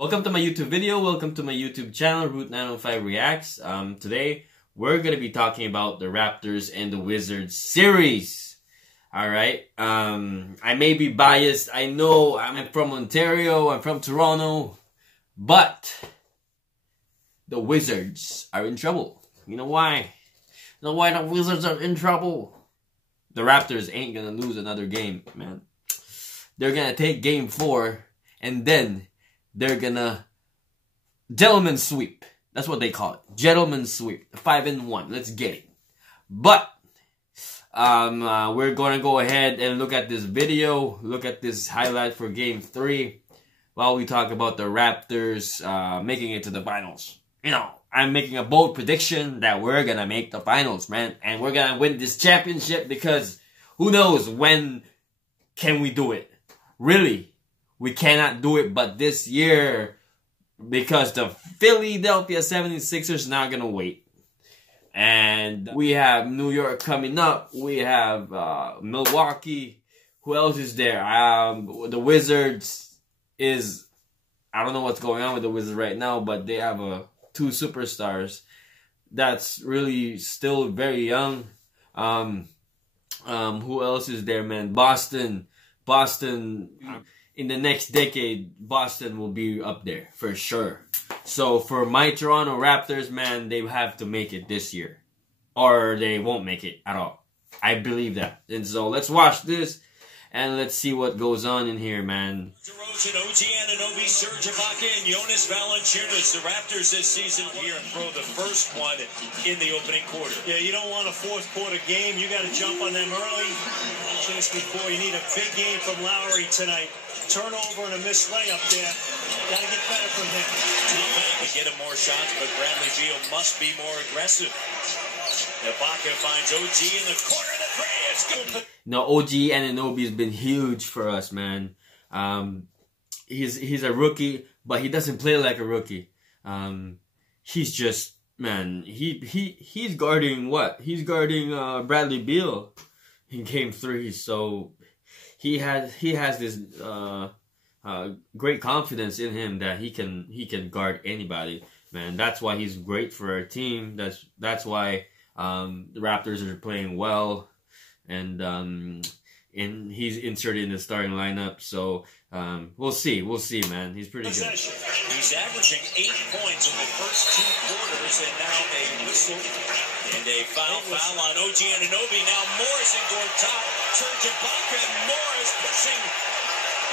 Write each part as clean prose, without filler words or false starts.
Welcome to my YouTube video. Welcome to my YouTube channel, ROUTE905 Reacts. Today, we're going to be talking about the Raptors and the Wizards series. Alright, I may be biased. I know I'm from Ontario, I'm from Toronto, but the Wizards are in trouble. You know why? You know why the Wizards are in trouble? The Raptors ain't gonna lose another game, man. They're gonna take game 4, and then they're gonna gentleman's sweep. That's what they call it. Gentleman's sweep. 5-1. Let's get it. But we're gonna go ahead and look at this video, look at this highlight for game 3 while we talk about the Raptors making it to the finals. You know, I'm making a bold prediction that we're gonna make the finals, man, and we're gonna win this championship because who knows when can we do it? Really, we cannot do it but this year because the Philadelphia 76ers not gonna wait. And we have New York coming up. We have Milwaukee. Who else is there? The Wizards is... I don't know what's going on with the Wizards right now, but they have 2 superstars that's really still very young. Who else is there, man? Boston. In the next decade, Boston will be up there for sure. So for my Toronto Raptors, man, they have to make it this year, or they won't make it at all. I believe that. And so let's watch this and let's see what goes on in here, man. DeRozan, OG Anunoby, Serge Ibaka, and Jonas Valanciunas. The Raptors this season here and throw the first one in the opening quarter. Yeah, you don't want a fourth quarter game. You got to jump on them early. Just before, you need a big game from Lowry tonight. Turnover and a missed layup there. Got to get better from him. To get him more shots, but Bradley Beal must be more aggressive. Ibaka finds OG in the corner of the three. It's good. No, OG Anunoby has been huge for us, man. He's a rookie, but he doesn't play like a rookie. He's just, man, he's guarding what? He's guarding Bradley Beal in game 3. So he has this great confidence in him that he can guard anybody, man. That's why he's great for our team. That's why the Raptors are playing well, and he's inserted in the starting lineup. So we'll see, man. He's pretty good. He's averaging 8 points in the first 2 quarters, and now a whistle and a foul on OG Anunoby. Now Morris and Gortat, Serge Ibaka, and Morris pushing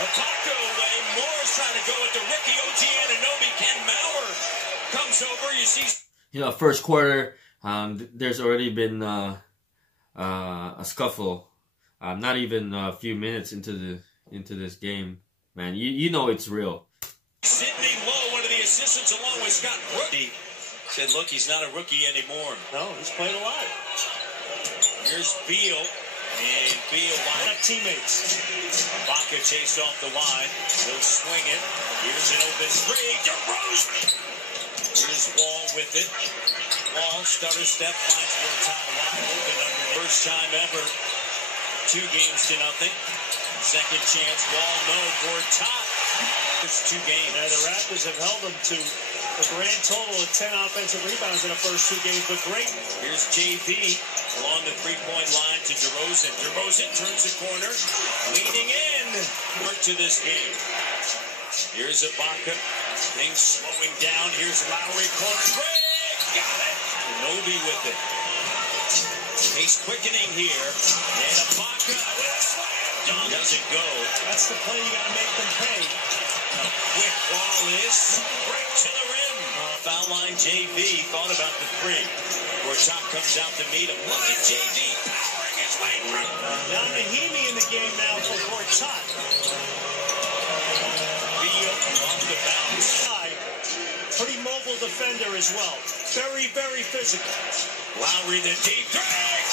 Ibaka away. Morris trying to go at the rookie OG Anunoby. Ken Mauer comes over. You see, you know, first quarter, there's already been a scuffle. Not even a few minutes into this game, man. You know it's real. Sidney Lowe, one of the assistants, along with Scott Brooks, said, "Look, he's not a rookie anymore." No, he's played a lot. Here's Beal, and Beal line up Teammates. Ibaka chased off the line. He'll swing it. Here's an open three. DeRozan. Here's Wall with it. Wall, stutter step, finds Gortat wide open under first time ever. 2 games to nothing. Second chance, Wall, no. Gortat. It's 2 games. Yeah, the Raptors have held them to a grand total of 10 offensive rebounds in the first 2 games, but great. Here's JV along the 3-point line to DeRozan. DeRozan turns the corner, leaning in. Work to this game. Here's Ibaka. Things slowing down. Here's Lowry, corner break. Got it. Anunoby with it. Pace quickening here. And Ibaka with a slam dunk. Doesn't go. That's the play you got to make them pay. A quick wall is right to the rim. Foul line JV thought about the 3. Gortat comes out to meet him. Look at JV powering his way through. Now Mahimi in the game now for Gortat. Beal off the bounce. Pretty mobile defender as well. Very, very physical. Lowry the deep drag.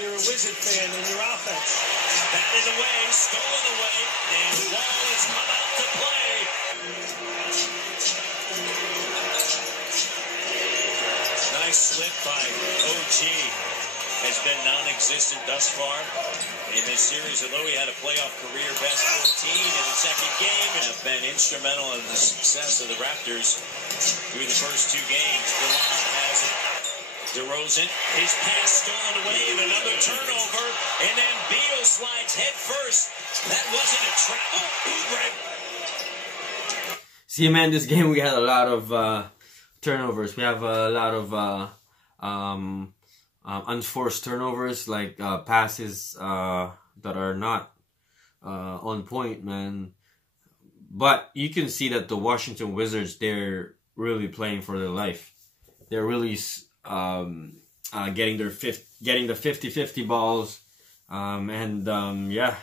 You're a Wizard fan in your offense. Batted away, stolen away, and Wall has come out to play. Nice slip by OG. has been non-existent thus far in this series, although he had a playoff career best 14 in the second game and have been instrumental in the success of the Raptors through the first two games. DeLon has it. DeRozan, his pass stolen away and another turnover, and then Beal slides head first. That wasn't a travel. See, man, this game we had a lot of turnovers. We have a lot of unforced turnovers, like passes that are not on point, man. But you can see that the Washington Wizards, they're really playing for their life. They're really getting the 50-50 balls, yeah.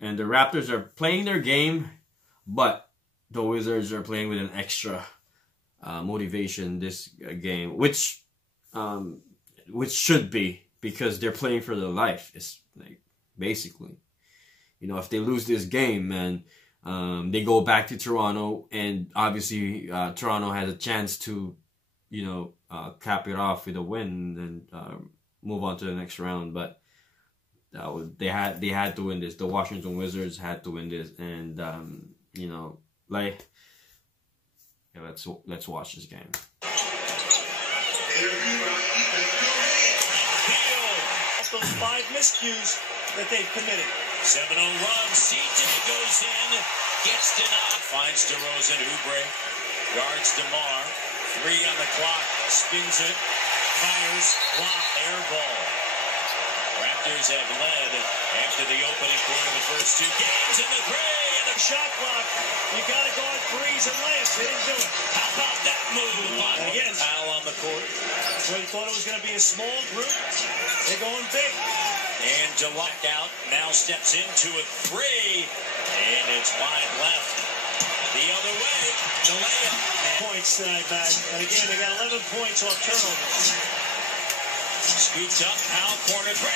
And the Raptors are playing their game, but the Wizards are playing with an extra motivation this game, which should be, because they're playing for their life. It's like, basically, you know, if they lose this game, man, they go back to Toronto, and obviously Toronto has a chance to, you know, cap it off with a win and move on to the next round. But they had to win this. The Washington Wizards had to win this, and you know, like, yeah, let's watch this game. Those 5 miscues that they've committed. 7-0 run. CJ goes in, gets denied. Finds DeRozan. Oubre guards DeMar. 3 on the clock. Spins it. Fires. Block. Air ball. Raptors have led after the opening quarter of the first 2 games in the 3 and the Shot clock. You got to guard threes and layups. They didn't do it. How about that move? Again, foul on the court. So you thought it was going to be a small group. They're going big. And DeLon out now steps into a 3, and it's wide left. The other way, the layup. Points tonight, Matt. And again, they got 11 points off turnovers. Scoots up, Powell, corner 3.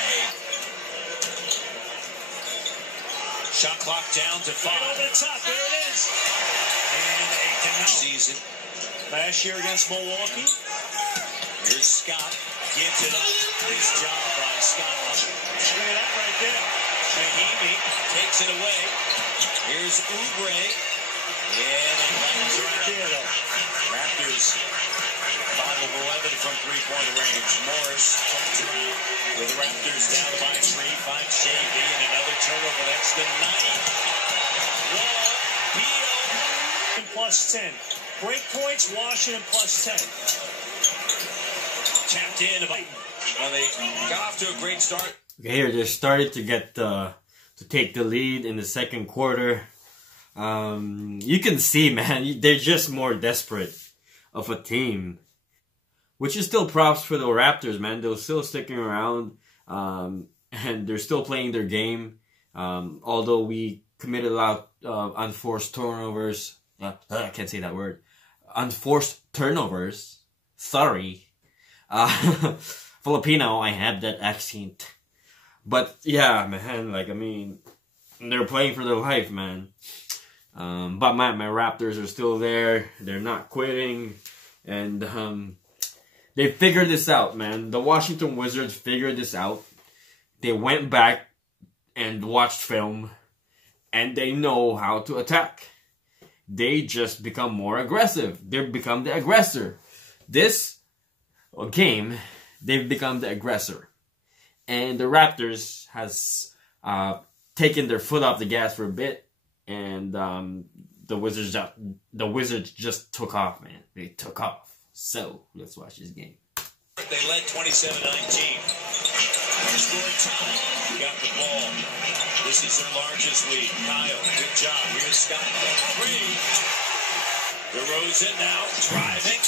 Shot clock down to 5. Right over the top, there it is. And a denial season. Last year against Milwaukee. Here's Scott, gives it up. Nice job by Scott. Look at that right there. Mahimi takes it away. Here's Oubre. And it lands right there. Raptors 5 of 11 from 3-point range. Morris turns around with the Raptors down by 3. Finds Shavy and another turnover. That's the 9th. Wall, Beal. Plus 10. Break points, Washington plus 10. Tapped in. Well, they got off to a great start. Okay, here they started to get to take the lead in the second quarter. You can see, man, they're just more desperate of a team, which is still props for the Raptors, man. They're still sticking around, and they're still playing their game. Although we committed a lot of unforced turnovers. I can't say that word. Unforced turnovers. Sorry. Filipino, I have that accent. But yeah, man, like, I mean, they're playing for their life, man. But my Raptors are still there. They're not quitting. And they figured this out, man. The Washington Wizards figured this out. They went back and watched film. And they know how to attack. They just become more aggressive. They become the aggressor. This game, they've become the aggressor. And the Raptors has taken their foot off the gas for a bit. And the Wizards just took off, man. They took off. So, let's watch this game. They led 27-19. Scored time. Got the ball. This is their largest lead. Kyle, good job. Here's Scott on 3. DeRozan now driving.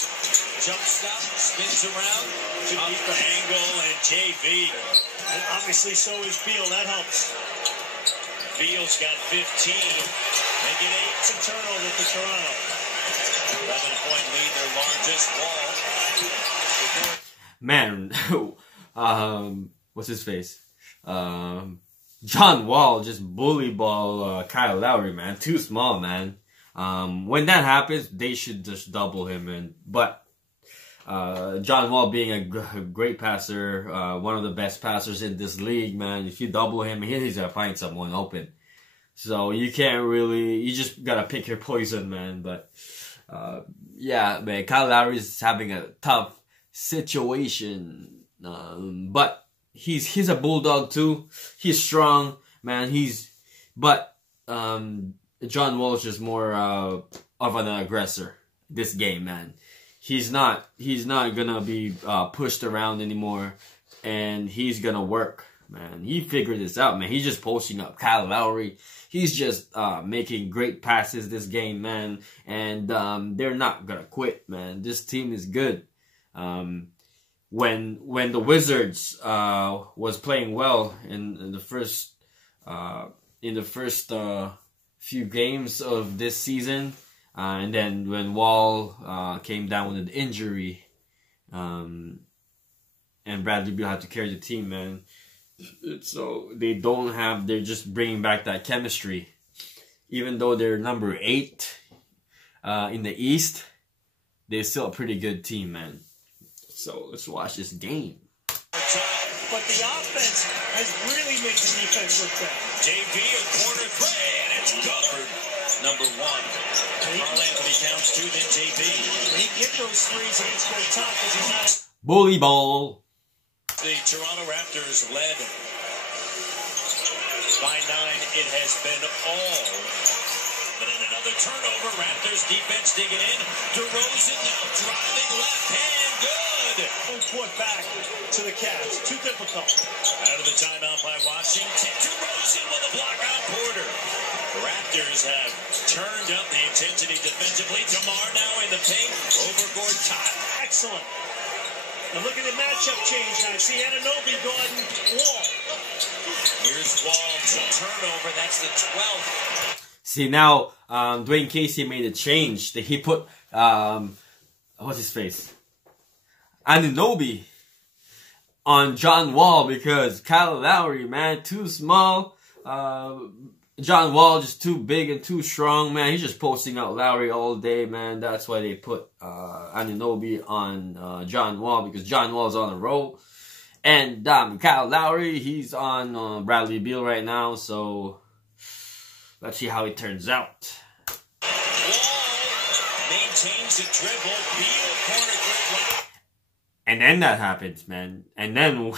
Jump stop. Spins around. Up the angle and JV. And obviously so is Beal. That helps. Beal's got 15. They get 8. It's a turnover for Toronto. 11-point lead, their largest. Wall. Man, what's his face? John Wall just bully ball Kyle Lowry, man. Too small, man. When that happens, they should just double him. But John Wall being a great passer, one of the best passers in this league, man. If you double him, he's gonna find someone open. So you can't really, you just gotta pick your poison, man. But yeah, man, Kyle Lowry is having a tough situation, but he's a bulldog too. He's strong, man. But John Wall is just more of an aggressor this game, man. He's not gonna be pushed around anymore, and he's gonna work, man. He figured this out, man. He's just posting up Kyle Lowry. He's just making great passes this game, man. And they're not gonna quit, man. This team is good. When the Wizards was playing well in the first few games of this season. And then when Wall came down with an injury, and Bradley Beal had to carry the team, man. So they're just bringing back that chemistry. Even though they're number 8 in the East, they're still a pretty good team, man. So let's watch this game. But the offense has really made the defense look better. JV, a corner three, and it's covered. Number 1. Carl Anthony counts 2, then JB. He hit those threes against their top as he's not. Bully ball. The Toronto Raptors led by 9. It has been all. But in another turnover, Raptors defense digging in. DeRozan now driving left hand. Good. Full court back to the Cavs. Too difficult. Out of the timeout by Washington. DeRozan with a block on Porter. The Raptors have turned up the intensity defensively. DeMar now in the paint over Gortat. Excellent. Now look at the matchup change now. See Anunoby, Gordon, Wall. Here's Wall to turnover. That's the 12th. See, now Dwayne Casey made a change. He put what's his face? Anunoby on John Wall because Kyle Lowry, man, too small. John Wall just too big and too strong, man. He's just posting out Lowry all day, man. That's why they put Anunoby on John Wall, because John Wall's on a roll. And Kyle Lowry, he's on Bradley Beal right now, so let's see how it turns out. Wall maintains the dribble. Beal corner three. And then that happens, man. And then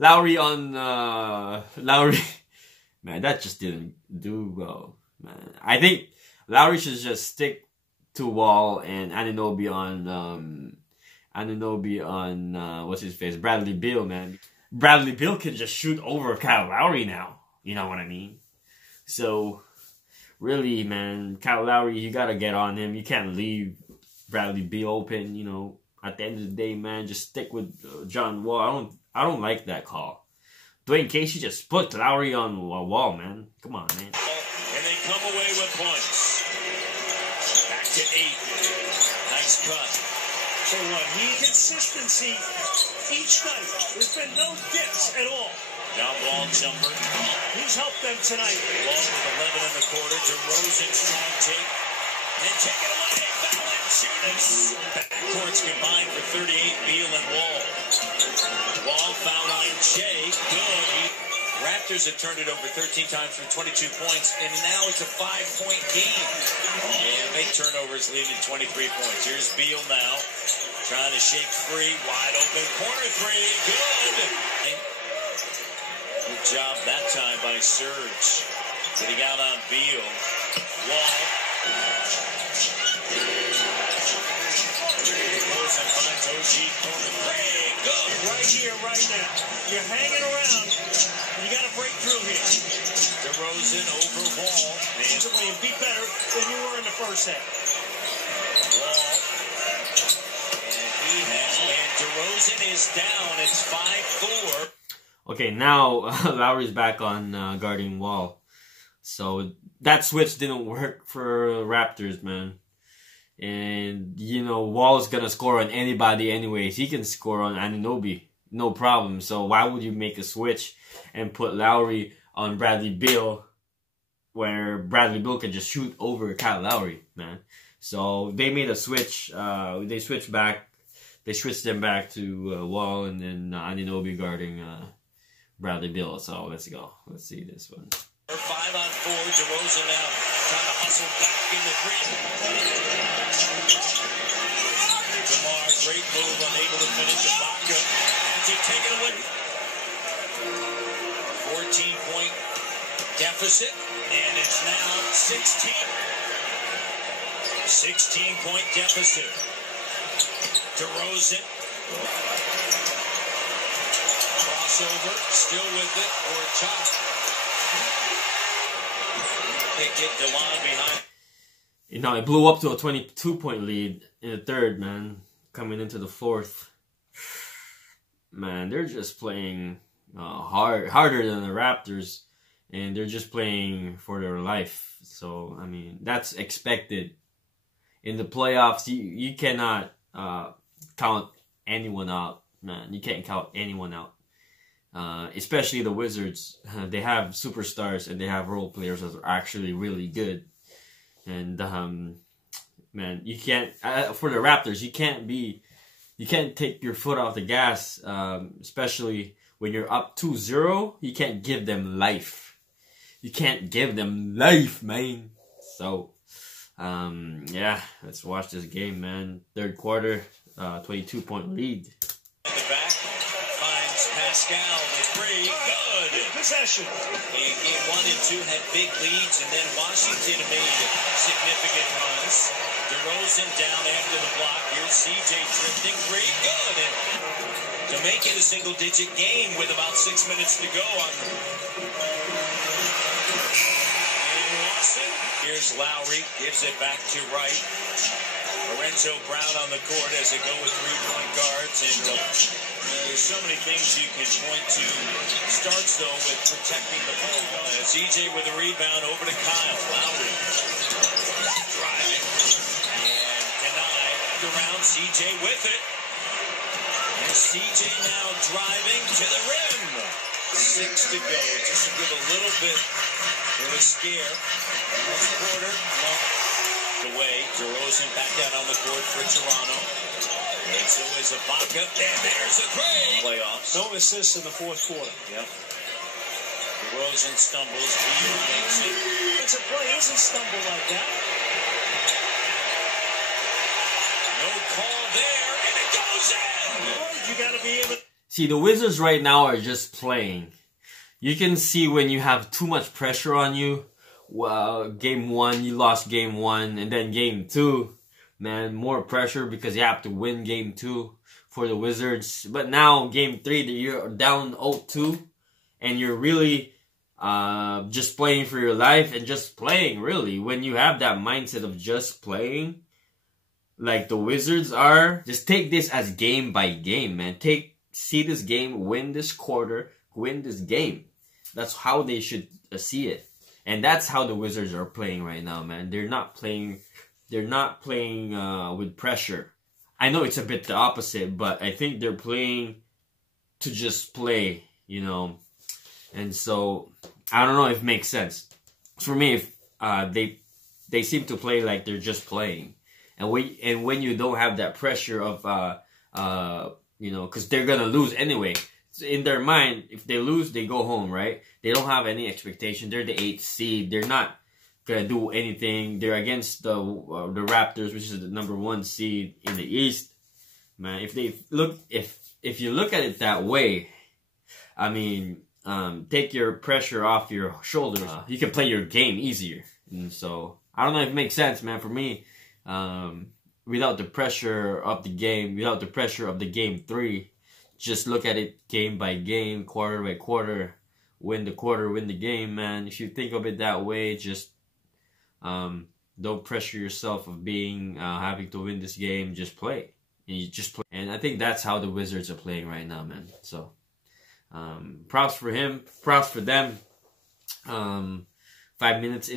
Lowry on Lowry. Man, that just didn't do well, man. I think Lowry should just stick to Wall and Anunoby on what's his face? Bradley Beal, man. Bradley Beal can just shoot over Kyle Lowry now. You know what I mean? So really, man, Kyle Lowry, you gotta get on him. You can't leave Bradley Beal open, you know. At the end of the day, man, just stick with John Wall. I don't like that call. Dwayne Casey just put Lowry on Wall, man. Come on, man. And they come away with points. Back to 8. Nice cut. So what? Consistency each night. There's been no dips at all. Now Wall jumper. He's helped them tonight. Wall with 11 in the quarter. DeRozan strong take. And take it away. Valanciunas. Backcourts combined for 38. Beal and Wall. Wall foul line. Jay. Good. Raptors have turned it over 13 times for 22 points, and now it's a 5-point game. And make turnovers, leading 23 points. Here's Beal now, trying to shake free, wide open corner three. Good. Good job that time by Serge. Getting out on Beal. Wall. DeRozan finds OG corner three. Good. Right here, right now. You're hanging around. You got to break through here. DeRozan over Wall. And be better than you were in the first half. Wall. And DeRozan is down. It's 5-4. Okay, now Lowry's back on guarding Wall. So that switch didn't work for Raptors, man. And, you know, Wall's going to score on anybody anyways. He can score on Anunoby. No problem. So why would you make a switch and put Lowry on Bradley Beal where Bradley Beal can just shoot over Kyle Lowry, man? So they made a switch. They switched back. They switched them back to Wall and then Anunoby guarding Bradley Beal. So let's go. Let's see this one. 5 on 4. DeRozan now trying to hustle back in the three. DeMar, great move, unable to finish. Ibaka to take it away. 14-point deficit, and it's now 16. 16-point deficit. DeRozan. Crossover, still with it, or chop. Pick it, DeLon behind. You know, it blew up to a 22-point lead in the third, man. Coming into the fourth. Man, they're just playing harder than the Raptors. And they're just playing for their life. So, I mean, that's expected. In the playoffs, you cannot count anyone out, man. You can't count anyone out. Especially the Wizards. They have superstars and they have role players that are actually really good. And, man, you can't, for the Raptors, you can't take your foot off the gas, especially when you're up 2-0. You can't give them life. You can't give them life, man. So, yeah, let's watch this game, man. Third quarter, 22-point lead. In the back, finds Pascal with three. Good. Possession. Game 1 and 2 had big leads, and then Washington made significant runs. DeRozan down after the block. Here's CJ drifting. Three. Good. And to make it a single-digit game with about 6 minutes to go on here's Lowry, gives it back to Wright. Lorenzo Brown on the court as they go with 3-point guards. And there's so many things you can point to. Starts, though, with protecting the ball. CJ with a rebound over to Kyle. Lowry driving. And denied. Around CJ with it. And CJ now driving to the rim. 6 to go. Just to give a little bit of a scare. First quarter, away. DeRozan back out on the court for Toronto. And so is Ibaka. And there's a three. Playoffs. No assists in the fourth quarter. Yep. DeRozan stumbles. Beal makes it. It's a play. He doesn't stumble like that. No call there, and it goes in. You got to be able to. See, the Wizards right now are just playing. You can see when you have too much pressure on you. Well, game 1, you lost game 1. And then game 2, man, more pressure because you have to win game 2 for the Wizards. But now, game 3, you're down 0-2. And you're really just playing for your life and just playing, really. When you have that mindset of just playing, like the Wizards are, just take this as game by game, man. See this game, win this quarter, win this game. That's how they should see it. And that's how the Wizards are playing right now, man. They're not playing with pressure. I know it's a bit the opposite, but I think they're playing to just play, you know. And so, I don't know if it makes sense. For me, if they seem to play like they're just playing. And when you don't have that pressure of, you know, because they're going to lose anyway. In their mind, if they lose, they go home, right? They don't have any expectation. They're the 8th seed. They're not gonna do anything. They're against the Raptors, which is the number 1 seed in the East. Man, if you look at it that way, I mean, take your pressure off your shoulders. You can play your game easier. And so I don't know if it makes sense, man. For me, without the pressure of the game, without the pressure of the game 3. Just look at it game by game, quarter by quarter. Win the quarter, win the game, man. If you think of it that way, just don't pressure yourself of being having to win this game. Just play. And you just play. And I think that's how the Wizards are playing right now, man. So props for him. Props for them. 5 minutes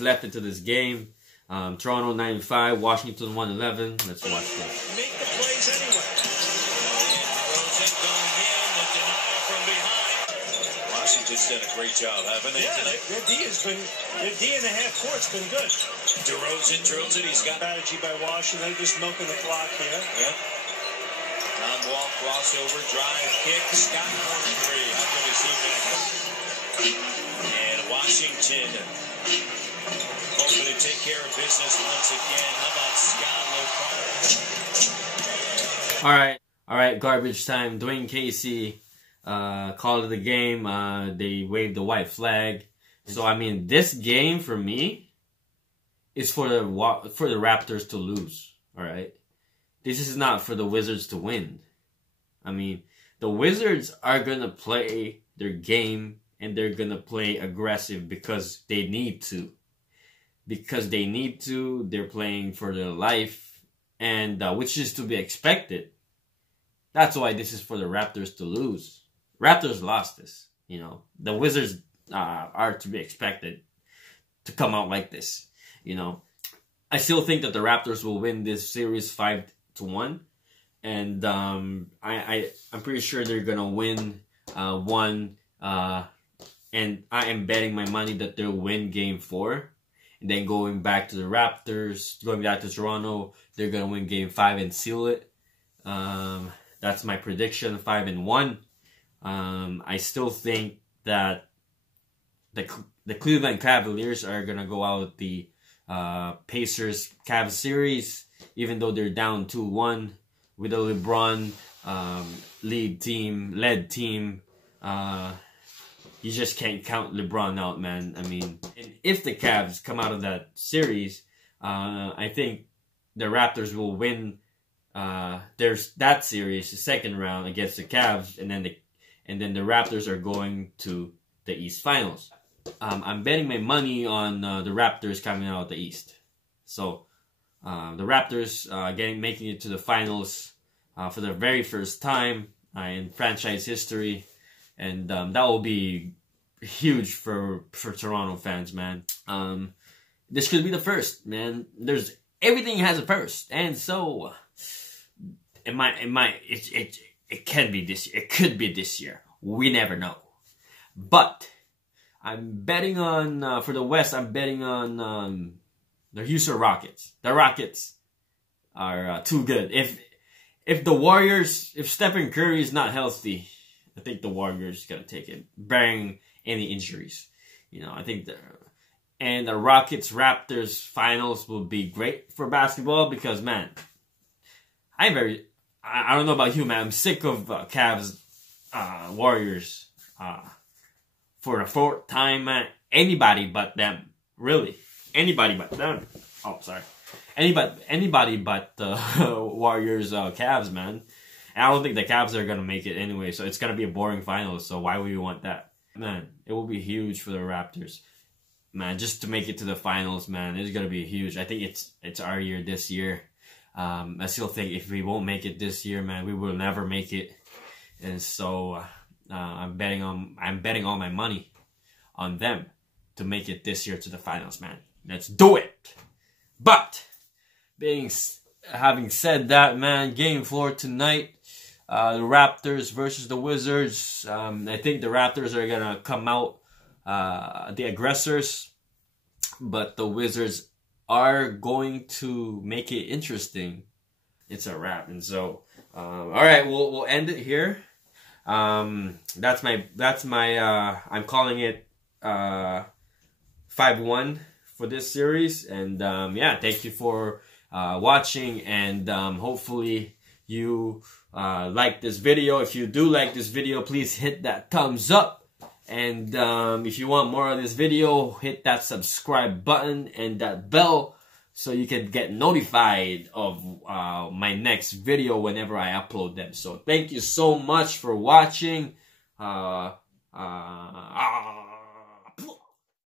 left into this game. Toronto 95, Washington 111. Let's watch this. Make the plays anyway. just done a great job, haven't they, tonight? Their D in the half court's been good. DeRozan drills it. He's got Strategy by Washington. They're just milking the clock here. Yep. Non-wall crossover, drive, kick, Scott corner three. How can you see that? And Washington hoping to take care of business once again. How about Scott Low? All right, garbage time. Dwayne Casey called it the game. They waved the white flag. So I mean, this game for me is for the Raptors to lose. All right, this is not for the Wizards to win. I mean, the Wizards are gonna play their game and they're gonna play aggressive because they need to. Because they need to. They're playing for their life, and which is to be expected. That's why this is for the Raptors to lose. Raptors lost this. You know, the Wizards are to be expected to come out like this. You know, I still think that the Raptors will win this series 5-1, and I'm pretty sure they're gonna win one. And I am betting my money that they'll win Game 4, and then going back to the Raptors, going back to Toronto, they're gonna win Game 5 and seal it. That's my prediction, 5-1. I still think that the Cleveland Cavaliers are gonna go out with the Pacers Cavs series, even though they're down 2-1 with a LeBron led team. You just can't count LeBron out, man. I mean, and if the Cavs come out of that series, I think the Raptors will win. There's that series, the second round against the Cavs, and then the Raptors are going to the East Finals. I'm betting my money on the Raptors coming out of the East. So the Raptors making it to the finals for the very first time in franchise history, and that will be huge for Toronto fans, man. This could be the first, man. Everything has a first, and so it can be this year. It could be this year. We never know. But I'm betting on for the West. I'm betting on the Houston Rockets. The Rockets are too good. If the Warriors, if Stephen Curry is not healthy, I think the Warriors gonna take it, barring any injuries. You know, I think the Rockets Raptors finals will be great for basketball because, man, I don't know about you, man. I'm sick of Cavs Warriors for the fourth time, man. Anybody but them, really. Anybody but them. Oh, sorry. Anybody but the Warriors Cavs, man. And I don't think the Cavs are going to make it anyway, so it's going to be a boring final, so why would you want that? Man, it will be huge for the Raptors. Man, just to make it to the finals, man, it's going to be huge. I think it's our year this year. I still think if we won't make it this year, man, we will never make it. And so I'm betting all my money on them to make it this year to the finals, man. Let's do it. But having said that, man, Game 4 tonight, the Raptors versus the Wizards. I think the Raptors are gonna come out the aggressors, but the Wizards are going to make it interesting. It's a wrap, and so all right, we'll end it here. That's my I'm calling it 5-1 for this series, and yeah, thank you for watching, and hopefully you like this video. If you do like this video, please hit that thumbs up. And if you want more of this video, hit that subscribe button and that bell so you can get notified of my next video whenever I upload them. So thank you so much for watching.